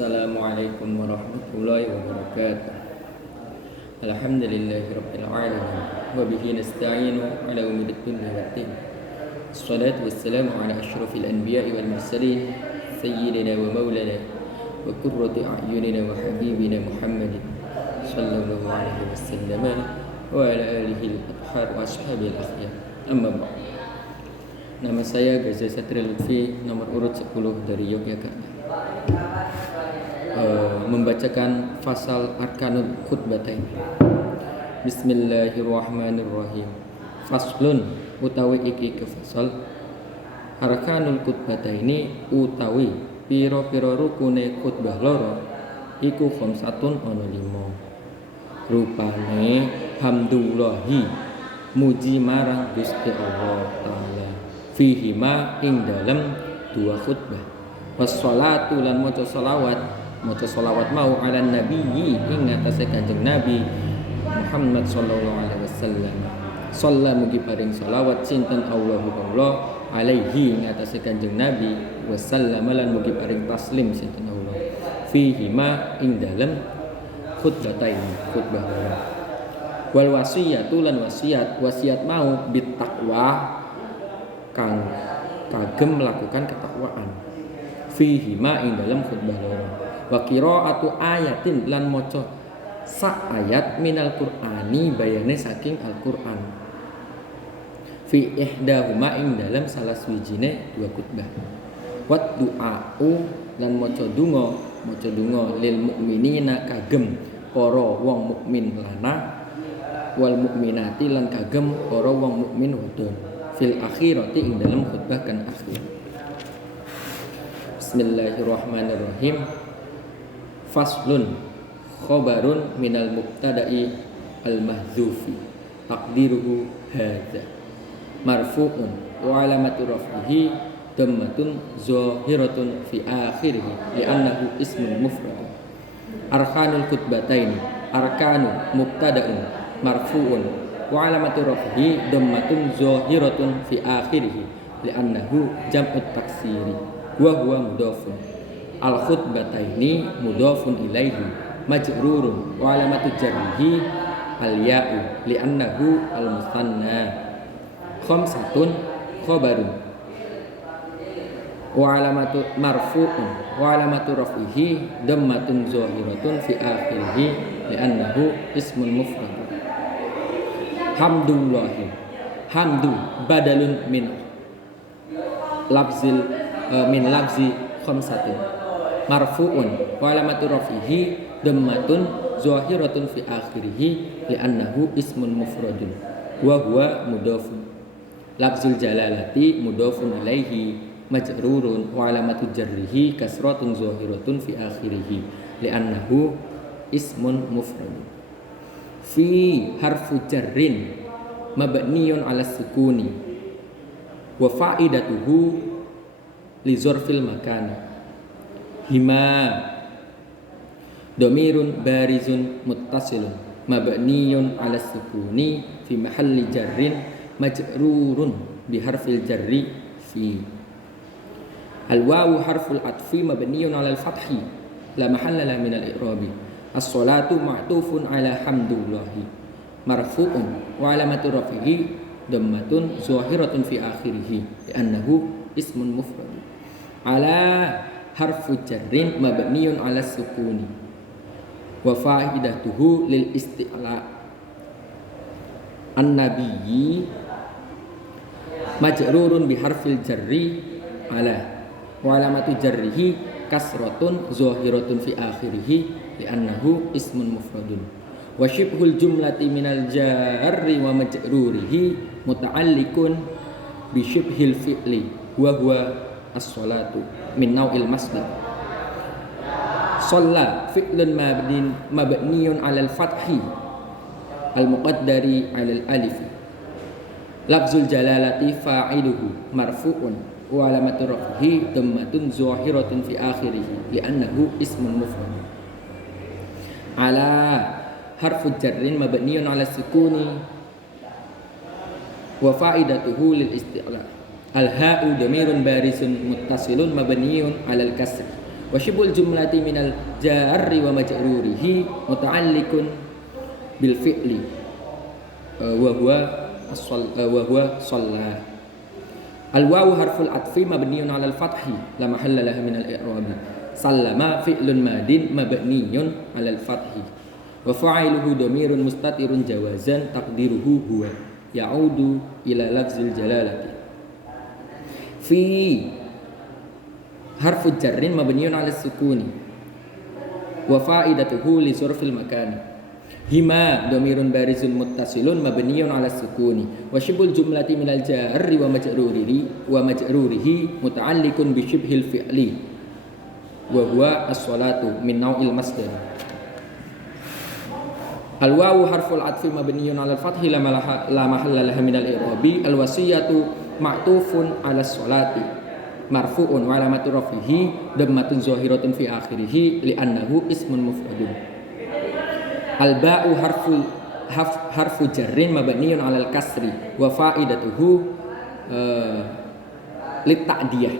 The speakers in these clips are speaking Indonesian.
Assalamualaikum warahmatullahi wabarakatuh. Alhamdulillahirabbil alamin wa bihi nasta'inu ala umuri dunya waddin. Assalatu wassalamu ala asyrafil anbiya'i wal mursalin sayyidina wa maulana wa qurrati a'yunina wa habibina Muhammadin sallallahu alaihi wasallam wa ala alihi al-athhar wa ashabil akhyar. Amma ba'd. Nama saya Gaza Satria Lutfi, nomor urut 10 dari Yogyakarta. Membacakan fasal arkanul khutbatain. Bismillahirrahmanirrahim. Faslun utawi iki ke fasal arkanul khutbataini utawi pira-pira rukune khutbah loro iku khamsatun ana 5. Rupane hamdulillahi muji marang Gusti Allah taala fihi ma ing dalem dua khutbah wassalatu lan maca selawat mau ala nabiyyi ing atase Kanjeng Nabi Muhammad sallallahu alaihi wasallam. Shalla mugi paring selawat sinten Allahu alaihi ing atase Kanjeng Nabi wasallam lan mugi paring taslim sinten Allah fihi ma ing dalem khutbatain khutbah wal wasiyatu lan wasiat mau bittaqwa kang kagem melakukan ketakwaan fihi ma ing dalam khutbah loro wa qiraatu ayatin lan maca sak ayat minal qur'ani bayane saking Al-Qur'an fi ihdahuma ing dalam salah swijine dua khutbah wat du'a'u lan maca donga lil mukminina kagem para wong mukmin lanang wal mukminati lan kagem para wong mukmin wadon fil akhirati ing dalam khutbah kan akhir. Bismillahirrahmanirrahim. Faslun khobarun minal mubtada'i al-mahzufi taqdiruhu hadza marfu'un wa alamatu raf'ihi dammatun zahiratun fi akhirih li'annahu ismun mufrad. Arkanul khutbataini arkanu mubtada'un marfu'un wa alamatu raf'ihi dammatun zahiratun fi akhirih li'annahu jam'ut taksiri wa huwa mudhafun. Al khutbataini mudhafun ilaihi majrurun wa alamatu jarrihi al ya'u li'annahu al musanna. Khamsatun khabarun wa alamatu marfu'un wa alamatu raf'ihi dammatun zahiratun fi akhirih li'annahu ismun mufrad. Hamdulillahi hamdu badalun min lafzi khamsatin marfu'un wa alamatu rafihi dammatun zahiratun fi akhirih li'annahu ismun mufradun wa huwa mudhafun. Lafzul jalalati mudhafun ilaihi majrurun wa alamatu jarrihi kasratun zahiratun fi akhirih li'annahu ismun mufradun. Fi harfu jarrin mabniyun ala sukuni wa fa'idatuhu li zorfil makani hima domirun barizun muttasilun mabniyun ala sukuni fi mahalli jarrin majrurun bi harfil jarri fi. Al wawu harful atfi mabniyun ala al fathi la mahalla la min al i'rabi. As-salatu ma'tufun ala hamdulillahi marfu'un wa alamatu rafihi dammatun zahiratun fi akhirih li'annahu ismun mufrad. Ala harfu jarrin mabniyun ala sukuni wa fa'idatuhu lil isti'la. An-nabiyyi majrurun bi harfil jarri ala wa alamatu jarrihi kasratun zahiratun fi akhirih li'annahu ismun mufradun. Wa syibhul jumlati minal jarri wa majrurihi muta'alliqun bi syibhil fi'li wa huwa as-salatu min naw'il masdar. Shalla fi'lun mabniyun 'alal fathi al-muqaddari 'alal alif. Lafzul jalalati fa'iluhu marfu'un wa alamatu raf'ihi dammatun zahiratun fi akhirih li'annahu ismun mufrad. Ala harfu jarrin mabniyun 'ala sukuni wa fa'idatuhu lil isti'la. Al-ha'u damirun barizun muttasilun mabniyun 'alal kasr Wa syibul jumlati minal jarri wa majrurihi muta'alliqun bil fi'li wa huwa shalla. Al wawu harful atfi mabniun 'alal fathi la mahalla lahu minal i'rabi. Sallama fi'lun madin mabniun 'alal fathi wa fa'iluhu dhamirun mustatirun jawazan taqdiruhu huwa ya'udu ila lafzil jalalati. Fi harfu jarrin mabniun 'ala sukuni wa fa'idatuhu li surfil makani. Hima dhamirun barizun muttasilun mabniun 'ala sukuni wa syibul jumlati minal jarri wa majrurihi muta'alliqun bi syibhil fi'li wa huwa as-salatu min naw'il masdar. Al wawu harful atfi mabniun 'alal fathi la mahalla laha minal i'rabi. Al wasiyatu ma'tufun 'alas salati marfu'un wa alamatu rafihi dhammatun zahiratun fi akhirih li'annahu ismun mufradun. Al ba'u harfu jarrin mabniun 'alal kasri wa fa'idatuhu lit ta'diyah.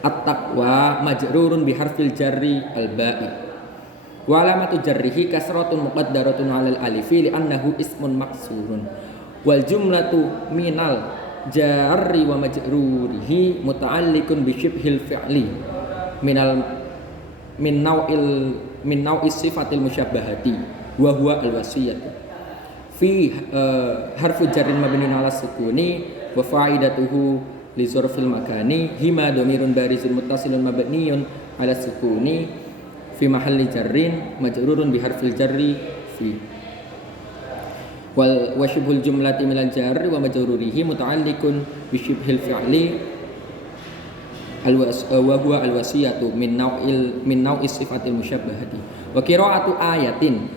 At-taqwa majrurun bi harfil jarri al ba'i wa alamatu jarrihi kasratun muqaddaratun 'alal alifi li'annahu ismun maksurun. Wal jumlatu minal jarri wa majrurihi muta'alliqun bi syibhil fi'li min nau'is sifatil musyabbahati wa huwa al wasiyatu. Fi harfu jarrin mabniun 'ala sukuni wa fa'idatuhu li dzarfil makani. Hima dhamirun barizun muttasilun mabniun 'ala sukuni fi mahalli jarrin majrurun bi harfil jarri fi. Wal wasyibul jumlati minal jarri wa majrurihi muta'alliqun bi syibhil fi'li wa huwa al wasiyatu min nau'is sifatil musyabbahati. Wa qira'atu ayatin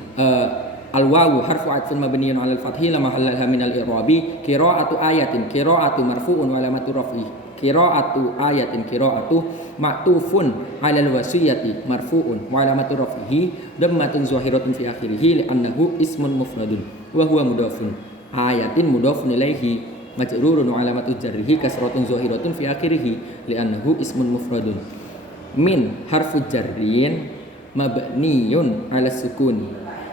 al wawu harfu atfin mabniun 'alal fathi la mahalla laha minal i'rabi. Qira'atu ayatin qira'atu marfu'un wa alamatu raf'i. Qira'atu ayatin qira'atu ma'tufun 'alal wasiyati marfu'un wa alamatu raf'ihi dhammatun zahiratun fi akhirih li'annahu ismun mufradun wa huwa mudhafun. Ayatin mudhafun ilaihi majrurun wa alamatu jarrihi kasratun zahiratun fi akhirih li'annahu ismun mufradun. Min harfu jarrin mabniyun 'ala sukuni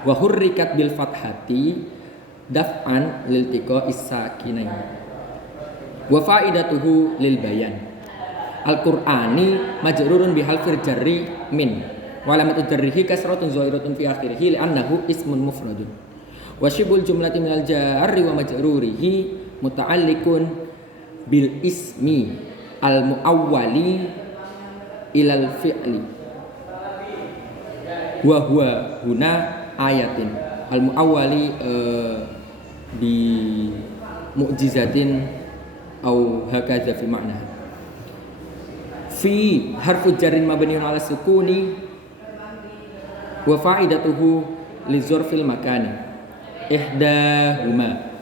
wa hurrikat bil fathati daf'an lil tiqa'is sakinain wa fa'idatuhu lil bayan. Al-Qur'ani majrurun bi harfil jarri min wa alamatu jarrihi kasratun zahiratun fi akhirih li'annahu ismun mufradun. Wa syibul jumlati minal jarri wa majrurihi muta'alliqun bil ismi al muawwali ilal fi'li wa huwa huna ayatin. Al muawwali bi mu'jizatin au hakadha fi ma'na. Fi harfu jarrin mabniun 'ala sukuni wa fa'idatuhu li dzarfil makani. Ihdahuma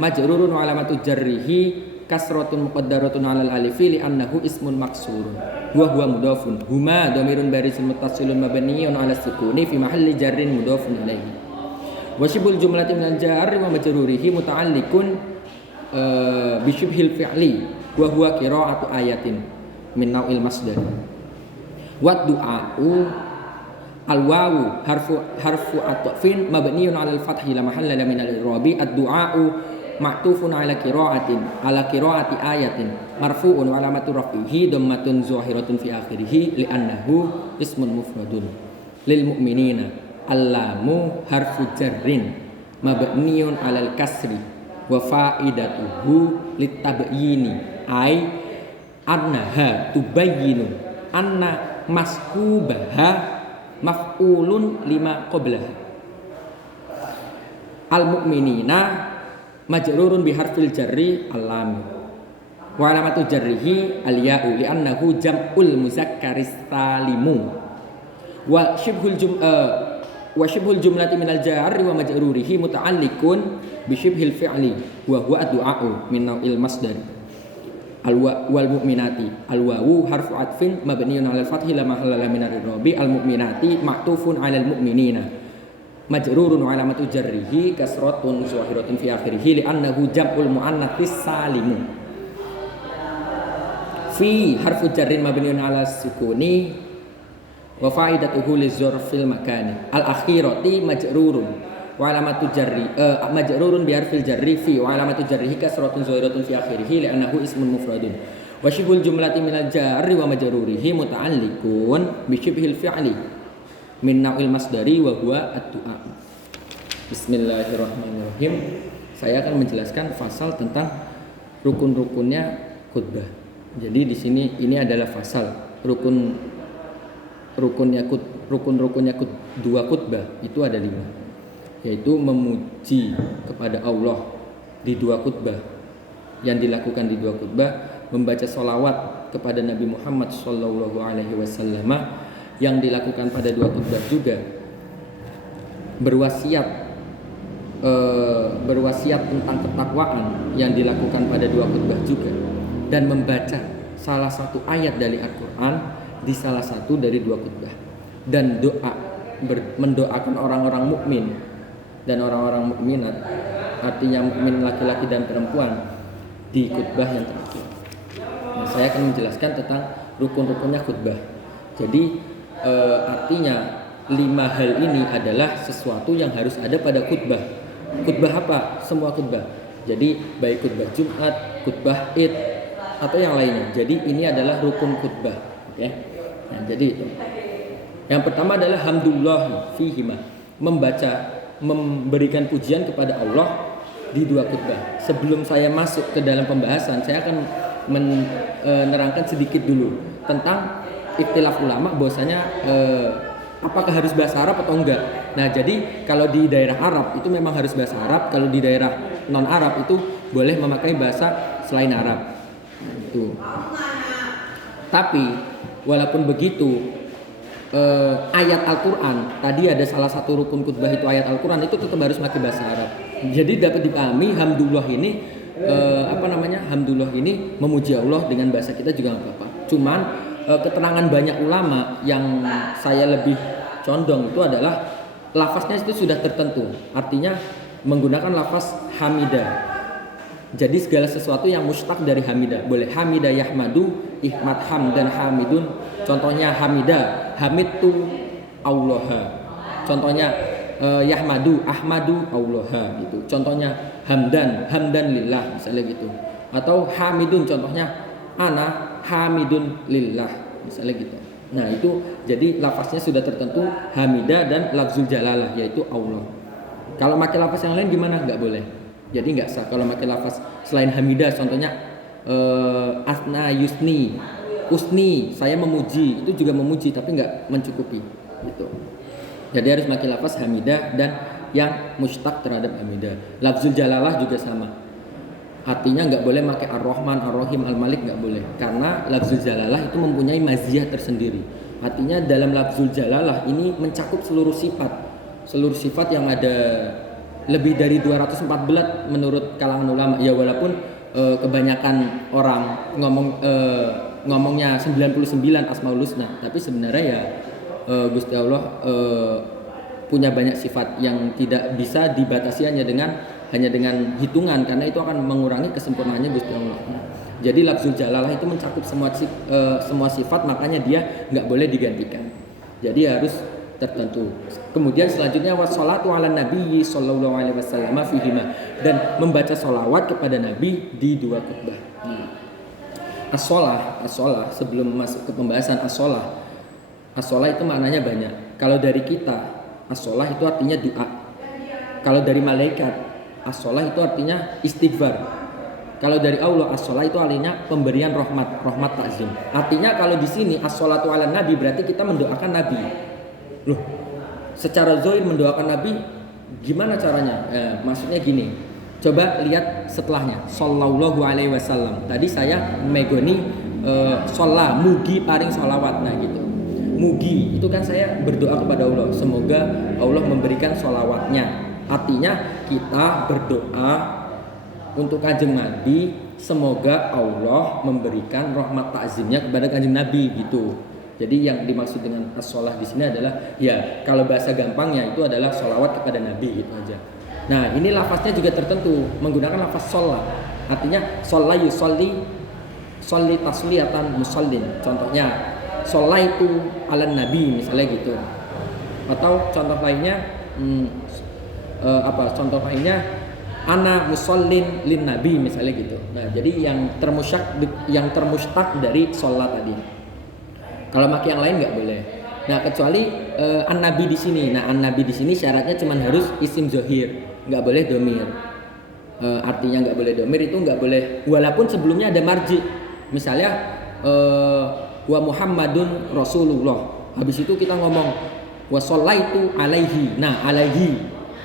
majrurun wa alamatu jarrihi kasratun muqaddaratun 'alal alifi li'annahu ismun maksurun wa huwa mudhafun. Huma dhamirun barizun muttasilun mabniun 'ala sukuni fi mahalli jarrin mudhafun ilaihi. Wa syibul jumlati minal jarri wa majrurihi muta'alliqun bi syibhil fi'li wa huwa qira'atu ayatin min nau'il masdar. Wa du'a'u al wawu harfu atfin mabniun 'alal fathi la mahalla lahu minal i'rabi. Ad-du'a'u ma'tufun 'ala qira'ati ayatin marfu'un wa alamatu raf'ihi dhammatun zahiratun fi akhirih li'annahu ismun mufradun. Lil mu'minina allamu harfu jarrin mabniun 'alal kasri wa fa'idatuhu litabyini ay annaha tubayyinu anna maskubaha maf'ulun lima qablaha. Al mu'minina majrurun bi harfil jarri al-lam wa alamatu jarrihi al-ya'u li'annahu jam'ul muzakkaris salimu wa syibhul jumlati minal jarri wa majrurihi muta'alliqun bi syibhil fi'li wa huwa ad-du'a'u min nau'il masdar. Wal mu'minati al wawu harfu atfin mabniun 'alal fathi la mahalla lahu min al-i'rabi. Al mu'minati ma'tufun 'alal mu'minina majrurun wa alamatu jarrihi kasratun zahiratun fi akhirih li'annahu jam'ul muannatsis salimu. Fi harfu jarrin mabniun ala sukuni wa faidatuhu li dzarfil makani. Al akhirati majrurun wa alamatu jarri majrurun bi harfil jarri fi wa alamatu jarrihi kasratun zahiratun fi akhirih li'annahu ismun mufradun. Wa syibhul jumlati minal jarri wa majrurihi muta'alliqun bi syibhil fi'li min nau'il masdari wa huwa ad-du'a. Bismillahirrahmanirrahim. Saya akan menjelaskan pasal tentang rukun-rukunnya khutbah. Jadi di sini ini adalah pasal rukun-rukunnya dua khutbah itu ada 5, yaitu memuji kepada Allah di dua khutbah. Yang dilakukan di dua khutbah, membaca sholawat kepada Nabi Muhammad SAW yang dilakukan pada dua khutbah juga, berwasiat tentang ketakwaan yang dilakukan pada dua khutbah juga, dan membaca salah satu ayat dari Al-Quran di salah satu dari dua khutbah, dan mendoakan orang-orang mukmin dan orang-orang mukminat, artinya mukmin laki-laki dan perempuan, di khutbah yang terakhir. Nah, saya akan menjelaskan tentang rukun-rukunnya khutbah. Jadi artinya 5 hal ini adalah sesuatu yang harus ada pada khutbah. Khutbah apa? Semua khutbah. Jadi baik khutbah Jumat, khutbah Id, atau yang lainnya. Jadi ini adalah rukun khutbah. Oke. Nah, jadi itu. Yang pertama adalah hamdulillah fihima, memberikan pujian kepada Allah di dua khutbah. Sebelum saya masuk ke dalam pembahasan, saya akan menerangkan sedikit dulu tentang ikhtilaf ulama bahwasanya apakah harus bahasa Arab atau enggak. Nah, jadi kalau di daerah Arab itu memang harus bahasa Arab, kalau di daerah non Arab itu boleh memakai bahasa selain Arab. Nah, itu. Tapi walaupun begitu, ayat Al-Quran tadi ada salah satu rukun khutbah itu ayat Al-Quran itu tetap harus pakai bahasa Arab. Jadi dapat dipahami hamdulillah ini hamdulillah ini memuji Allah dengan bahasa kita juga nggak apa-apa. Cuman keterangan banyak ulama yang saya lebih condong itu adalah lafaznya itu sudah tertentu, artinya menggunakan lafaz hamidah. Jadi segala sesuatu yang mustaq dari hamidah, boleh hamidah yahmadu, ihmad hamdan hamidun. Contohnya hamidah, hamidtu Allah. Contohnya yahmadu, ahmadu Allah gitu. Contohnya hamdan lillah misalnya gitu. Atau hamidun, contohnya ana hamidun lillah misalnya gitu. Nah, itu jadi lafaznya sudah tertentu hamidah dan lafzul jalalah yaitu Allah. Kalau pakai lafaz yang lain gimana? Nggak boleh. Jadi nggak sah kalau pakai lafaz selain hamidah, contohnya asna yusni, usni, saya memuji, itu juga memuji tapi nggak mencukupi gitu. Jadi harus pakai lafaz hamidah dan yang mustaq terhadap hamidah. Lafzul jalalah juga sama. Artinya nggak boleh pakai ar-Rahman, ar-Rahim, al-Malik, nggak boleh. Karena lafzul jalalah itu mempunyai maziyah tersendiri. Artinya dalam lafzul jalalah ini mencakup seluruh sifat yang ada lebih dari 214 menurut kalangan ulama. Ya walaupun kebanyakan orang ngomongnya 99 Asmaul Husna, tapi sebenarnya ya Gusti Allah punya banyak sifat yang tidak bisa dibatasi hanya dengan hitungan, karena itu akan mengurangi kesempurnaannya Gusti Allah. Jadi lafzul jalalah itu mencakup semua sifat, makanya dia nggak boleh digantikan. Jadi harus tertentu. Kemudian selanjutnya wassalatu ala nabiyyi sallallahu alaihi wasallam fihima, dan membaca sholawat kepada Nabi di dua khutbah. As-shalah sebelum masuk ke pembahasan as-shalah itu maknanya banyak. Kalau dari kita as-shalah itu artinya doa. Kalau dari malaikat as-shalah itu artinya istighfar. Kalau dari Allah as-shalah itu artinya pemberian rahmat takzim. Artinya kalau di sini as-shalatu ala nabi berarti kita mendoakan Nabi. Loh, secara zahir mendoakan Nabi gimana caranya? Maksudnya gini. Coba lihat setelahnya. Sallallahu alaihi wasallam. Tadi saya megoni sholat, mugi paring sholawat. Nah gitu. Mugi itu kan saya berdoa kepada Allah, semoga Allah memberikan sholawatnya. Artinya kita berdoa untuk Kanjeng Nabi, semoga Allah memberikan rahmat takzimnya kepada Kanjeng Nabi gitu. Jadi yang dimaksud dengan as-shalah di sini adalah ya kalau bahasa gampangnya itu adalah sholawat kepada Nabi gitu aja. Nah ini lafaznya juga tertentu menggunakan lafaz sholat. Artinya sholat yusolli sholli tasliyatan musallin. Contohnya sholaitu ala nabi misalnya gitu. Atau contoh lainnya contoh lainnya ana musallin lin nabi misalnya gitu. Nah, jadi yang termustaq dari sholat tadi. Kalau pakai yang lain nggak boleh. Nah, kecuali an-nabi di sini. Nah, an-nabi di sini syaratnya cuma harus isim zohir, nggak boleh domir. Artinya nggak boleh domir itu nggak boleh. Walaupun sebelumnya ada marji. Misalnya wa Muhammadun Rasulullah. Habis itu kita ngomong wa shallaitu alaihi. Nah, alaihi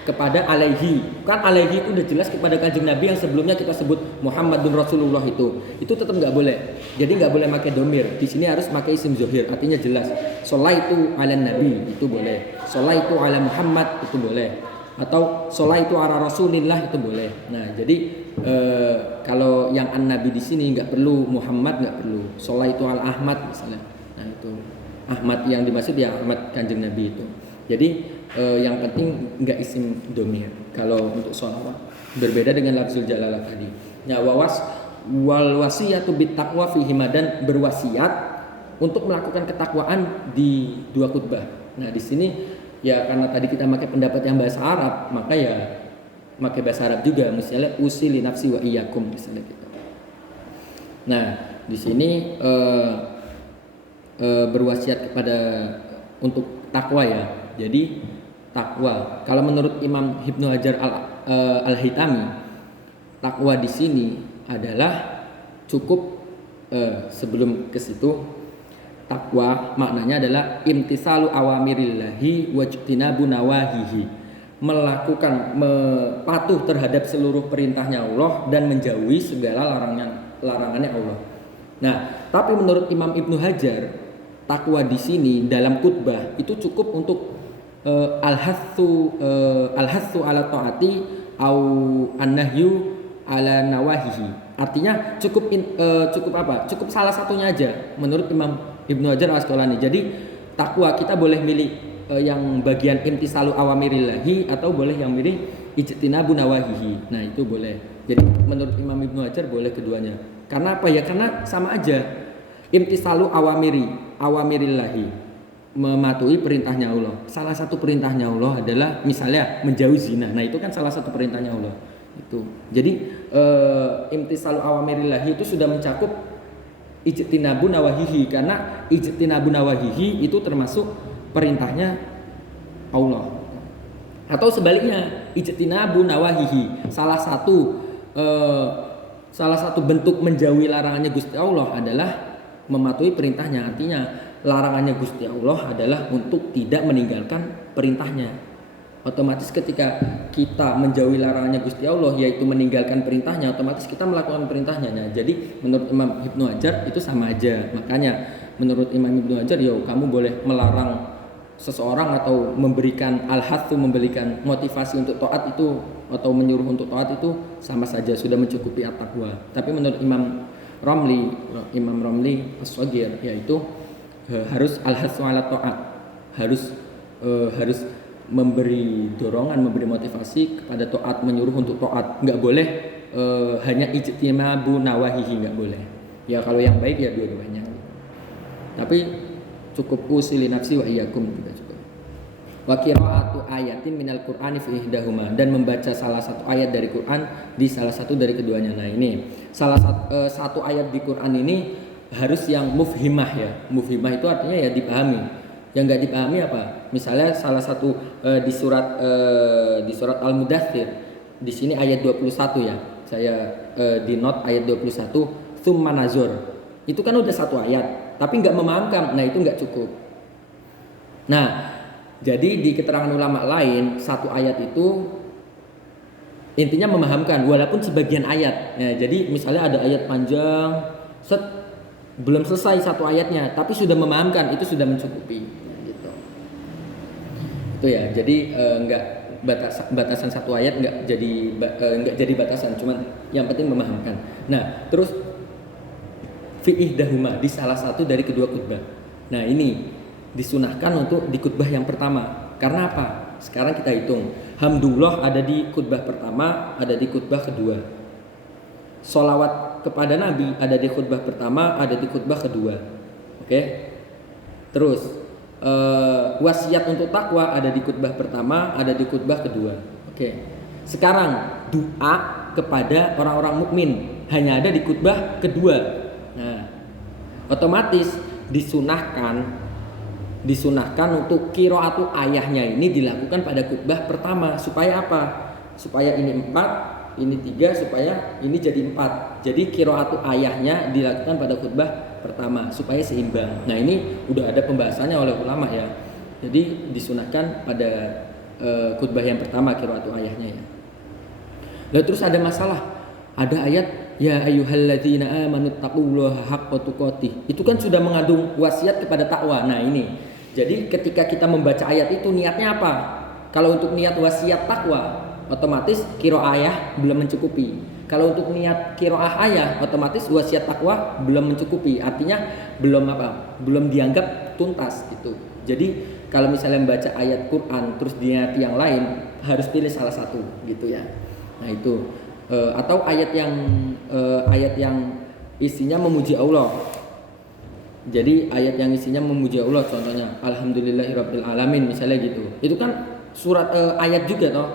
kepada alaihi. Kan alaihi itu udah jelas kepada Kanjeng Nabi yang sebelumnya kita sebut Muhammadun Rasulullah itu tetap nggak boleh. Jadi nggak boleh pakai domir. Di sini harus pakai isim zohir. Artinya jelas. Shallaitu ala nabi itu boleh. Shallaitu ala Muhammad itu boleh. Atau shallaitu ala Rasulillah itu boleh. Nah, jadi kalau yang an-nabi di sini nggak perlu Muhammad, nggak perlu. Shallaitu ala Ahmad misalnya. Nah, itu Ahmad yang dimaksud ya Ahmad Kanjeng Nabi itu. Jadi yang penting nggak isim domir kalau untuk sholawat, berbeda dengan lafzul jalalah tadi. Ya, wal wasiyatu bit taqwa fihi dan berwasiat untuk melakukan ketakwaan di dua khutbah. Nah, di sini ya karena tadi kita pakai pendapat yang bahasa Arab, maka ya pakai bahasa Arab juga, misalnya usili nafsi wa iyyakum misalnya gitu. Nah, di sini berwasiat kepada untuk takwa ya. Jadi takwa, kalau menurut Imam Ibnu Hajar al-Haytami, takwa di sini adalah cukup sebelum ke situ, takwa maknanya adalah imtisalu awamirillahi wajtinabu nawahihi, melakukan patuh terhadap seluruh perintahnya Allah dan menjauhi segala larangannya Allah. Nah, tapi menurut Imam Ibnu Hajar, takwa di sini dalam khutbah itu cukup untuk al-hatsu ala taati au an-nahyu ala nawahihi. Artinya cukup apa? Cukup salah satunya aja menurut Imam Ibnu Hajar al-Asqalani. Jadi takwa kita boleh milih yang bagian imtisalu awamirillahi atau boleh yang milih ijtinabu nawahihi. Nah, itu boleh. Jadi menurut Imam Ibnu Hajar boleh keduanya. Karena apa ya? Karena sama aja. Imtisalu awamirillahi, mematuhi perintahnya Allah. Salah satu perintahnya Allah adalah misalnya menjauhi zina. Nah, itu kan salah satu perintahnya Allah. Itu. Jadi imtisalu awamirillahi itu sudah mencakup ijtinabu nawahihi, karena ijtinabu nawahihi itu termasuk perintahnya Allah. Atau sebaliknya, ijtinabu nawahihi, salah satu bentuk menjauhi larangannya Gusti Allah adalah mematuhi perintahnya. Artinya larangannya Gusti Allah adalah untuk tidak meninggalkan perintahnya. Otomatis ketika kita menjauhi larangannya Gusti Allah, yaitu meninggalkan perintahnya, otomatis kita melakukan perintahnya. Nah, jadi menurut Imam Ibnu Hajar itu sama aja. Makanya menurut Imam Ibnu Hajar, kamu boleh melarang seseorang atau memberikan al-hatsu, memberikan motivasi untuk taat itu atau menyuruh untuk taat itu sama saja, sudah mencukupi at-taqwa. Tapi menurut Imam Romli As-Shaghir, yaitu harus al-hatsu ala taat, harus memberi dorongan, memberi motivasi kepada taat, menyuruh untuk taat. Nggak boleh hanya ijtinabu nawahihi, nggak boleh. Ya kalau yang baik ya dua-duanya. Tapi cukup usili nafsi wa iyyakum juga cukup. Wa qira'atu ayatin minal qur'ani fi ihdahuma, dan membaca salah satu ayat dari Quran di salah satu dari keduanya. Nah, ini satu ayat di Quran ini harus yang mufhimah ya. Mufhimah itu artinya ya dipahami. Yang nggak dipahami apa? Misalnya salah satu di surat Al-Mudaththir, di sini ayat 21 ya. Saya di note ayat 21, tsumma nazur. Itu kan udah satu ayat, tapi nggak memahamkan. Nah, itu nggak cukup. Nah, jadi di keterangan ulama lain, satu ayat itu intinya memahamkan walaupun sebagian ayat. Nah, jadi misalnya ada ayat panjang, belum selesai satu ayatnya, tapi sudah memahamkan, itu sudah mencukupi. Gitu. Itu ya. Jadi nggak batasan satu ayat nggak jadi batasan, cuman yang penting memahamkan. Nah, terus fi ihdahuma, di salah satu dari kedua khutbah. Nah, ini disunahkan untuk di khutbah yang pertama. Karena apa? Sekarang kita hitung. Hamdulillah ada di khutbah pertama, ada di khutbah kedua. Sholawat kepada Nabi ada di khutbah pertama, ada di khutbah kedua. Oke. Terus wasiat untuk takwa ada di khutbah pertama, ada di khutbah kedua. Oke. Sekarang doa kepada orang-orang mukmin hanya ada di khutbah kedua. Nah, otomatis disunahkan untuk qiraatu ayahnya ini dilakukan pada khutbah pertama. Supaya apa? Supaya ini 4, ini 3, supaya ini jadi 4. Jadi qiraatu ayahnya dilakukan pada khutbah pertama supaya seimbang. Nah, ini udah ada pembahasannya oleh ulama ya. Jadi disunahkan pada khutbah yang pertama qiraatu ayahnya ya. Lalu terus ada masalah. Ada ayat ya ayyuhalladzina amanu taqullaha haqqa tuqatih. Itu kan sudah mengandung wasiat kepada takwa. Nah, ini. Jadi ketika kita membaca ayat itu niatnya apa? Kalau untuk niat wasiat takwa, otomatis qiraah ayah belum mencukupi. Kalau untuk niat qiraah ayah, otomatis wasiat takwa belum mencukupi. Artinya belum dianggap tuntas gitu. Jadi kalau misalnya membaca ayat Quran terus diniati yang lain, harus pilih salah satu gitu ya. Nah, itu atau ayat yang isinya memuji Allah. Jadi ayat yang isinya memuji Allah, contohnya alhamdulillahirabbil alamin misalnya gitu. Itu kan surat ayat juga toh.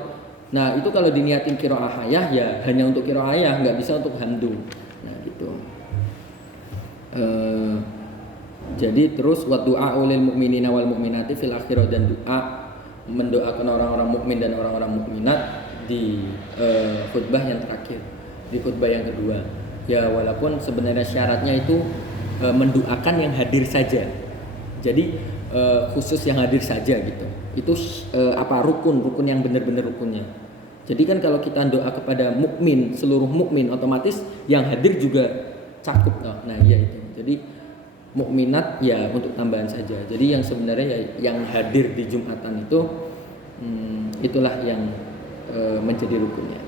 Nah, itu kalau diniatin qiraah ayah ya hanya untuk qiraah ayah, nggak bisa untuk hamdu. Nah, gitu. Jadi terus wa du'a ulil mu'minina wal mu'minati fil akhirah, dan doa mendoakan orang-orang mukmin dan orang-orang mukminat di khutbah yang terakhir, di khutbah yang kedua. Ya walaupun sebenarnya syaratnya itu mendoakan yang hadir saja. Jadi khusus yang hadir saja gitu. Itu rukun yang benar-benar rukunnya. Jadi kan kalau kita doa kepada mukmin, seluruh mukmin, otomatis yang hadir juga cakup. Nah, iya itu. Jadi mukminat ya untuk tambahan saja. Jadi yang sebenarnya ya yang hadir di Jumatan itu itulah yang menjadi rukunnya.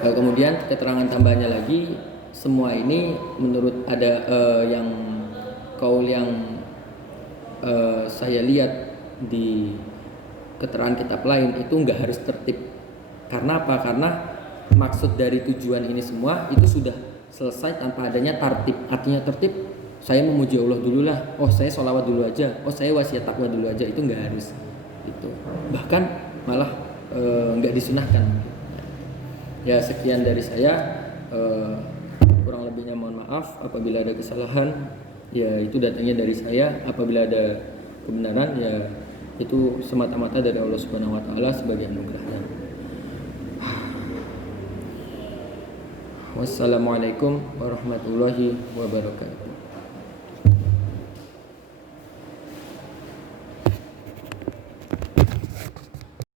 Kemudian keterangan tambahannya lagi, semua ini menurut ada yang kaul yang saya lihat di keterangan kitab lain itu nggak harus tertib. Karena apa? Karena maksud dari tujuan ini semua itu sudah selesai tanpa adanya tartib. Artinya tertib, saya memuji Allah dulu lah, oh saya sholawat dulu aja, oh saya wasiat takwa dulu aja, itu nggak harus gitu. Bahkan malah nggak disunahkan. Ya sekian dari saya, kurang lebihnya mohon maaf apabila ada kesalahan. Ya itu datangnya dari saya. Apabila ada kebenaran ya itu semata-mata dari Allah Subhanahu wa taala sebagai anugerahnya. Wassalamualaikum warahmatullahi wabarakatuh.